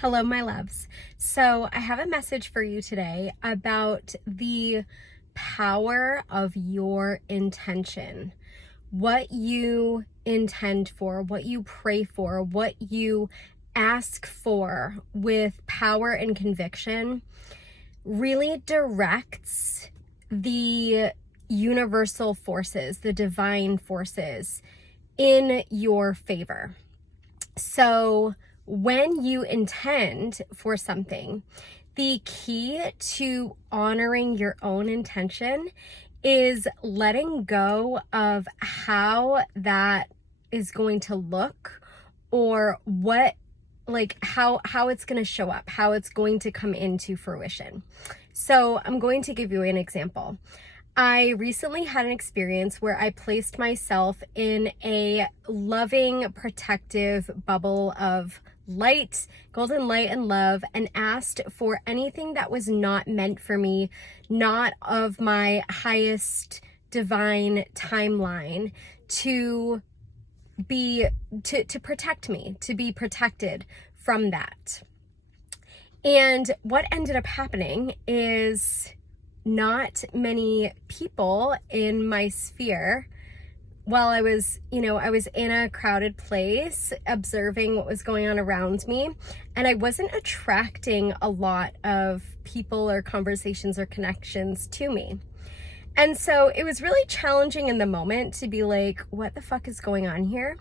Hello, my loves. So I have a message for you today about the power of your intention. What you intend for, what you pray for, what you ask for with power and conviction really directs the universal forces, the divine forces in your favor. So when you intend for something, the key to honoring your own intention is letting go of how that is going to look, or how it's going to show up, how it's going to come into fruition. So I'm going to give you an example. I recently had an experience where I placed myself in a loving, protective bubble of light, golden light and love, and asked for anything that was not meant for me, not of my highest divine timeline, to protect me, to be protected from that. And what ended up happening is not many people in my sphere, while I was in a crowded place observing what was going on around me, and I wasn't attracting a lot of people or conversations or connections to me. And so it was really challenging in the moment to be like, what the fuck is going on here?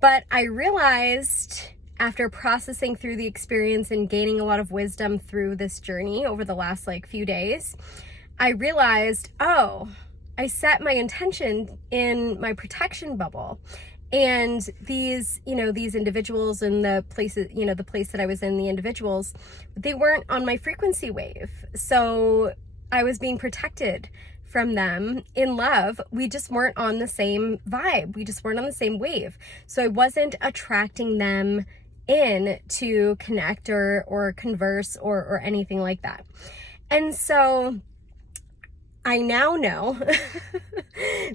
But I realized, after processing through the experience and gaining a lot of wisdom through this journey over the last few days, I realized, I set my intention in my protection bubble. And these individuals and the places, the place that I was in, the individuals, they weren't on my frequency wave. So I was being protected from them in love. We just weren't on the same vibe. We just weren't on the same wave. So I wasn't attracting them in to connect or converse or anything like that. And so I now know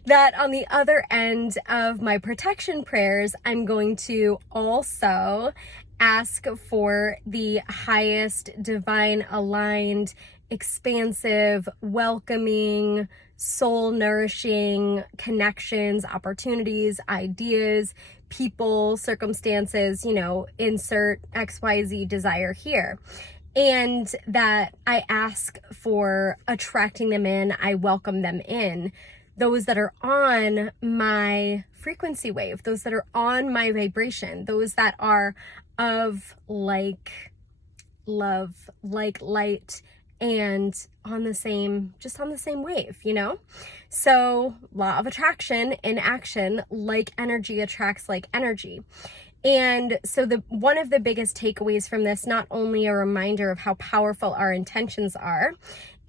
that on the other end of my protection prayers, I'm going to also ask for the highest divine aligned, expansive, welcoming, soul nourishing connections, opportunities, ideas, people, circumstances, insert XYZ desire here. And that I ask for attracting them in, I welcome them in, those that are on my frequency wave, those that are on my vibration, those that are of like love, like light, and on the same wave, So law of attraction in action, like energy attracts like energy. And so one of the biggest takeaways from this, not only a reminder of how powerful our intentions are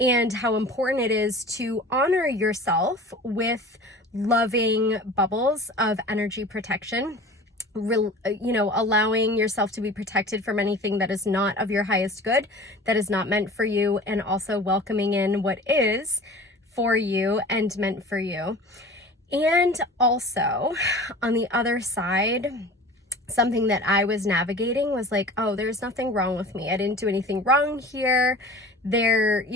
and how important it is to honor yourself with loving bubbles of energy protection, allowing yourself to be protected from anything that is not of your highest good, that is not meant for you, and also welcoming in what is for you and meant for you. And also on the other side, something that I was navigating was like, there's nothing wrong with me. I didn't do anything wrong here. There's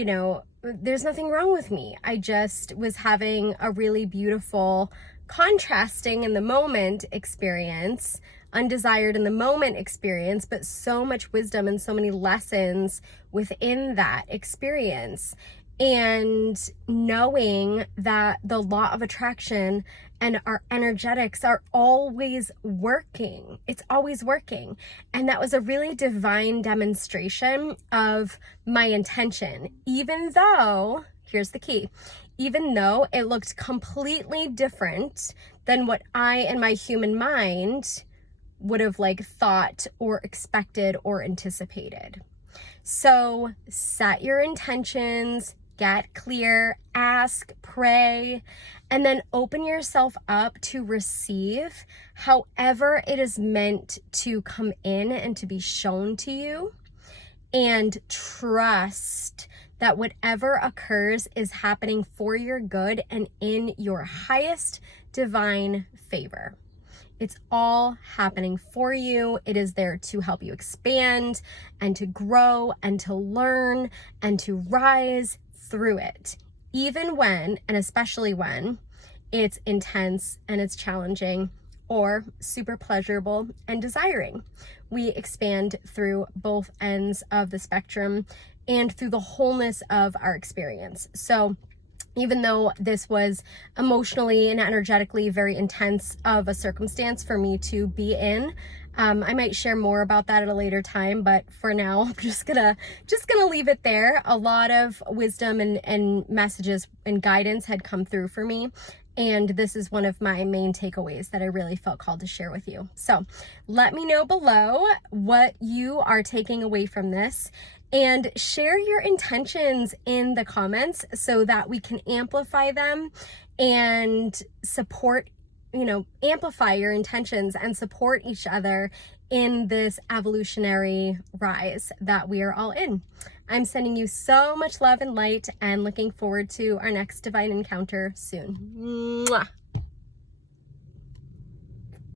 nothing wrong with me. I just was having a really beautiful contrasting in the moment experience, undesired in the moment experience, but so much wisdom and so many lessons within that experience. And knowing that the law of attraction and our energetics are always working. It's always working. And that was a really divine demonstration of my intention, even though, here's the key, even though it looked completely different than what I and my human mind would have thought or expected or anticipated. So set your intentions, get clear, ask, pray, and then open yourself up to receive however it is meant to come in and to be shown to you. And trust that whatever occurs is happening for your good and in your highest divine favor. It's all happening for you. It is there to help you expand and to grow and to learn and to rise through it, even when, and especially when, it's intense and it's challenging or super pleasurable and desiring. We expand through both ends of the spectrum and through the wholeness of our experience. So even though this was emotionally and energetically very intense of a circumstance for me to be in, I might share more about that at a later time, but for now, I'm just gonna leave it there. A lot of wisdom and messages and guidance had come through for me, and this is one of my main takeaways that I really felt called to share with you. So let me know below what you are taking away from this, and share your intentions in the comments so that we can amplify them and support, amplify your intentions and support each other in this evolutionary rise that we are all in. I'm sending you so much love and light and looking forward to our next divine encounter soon. Mwah.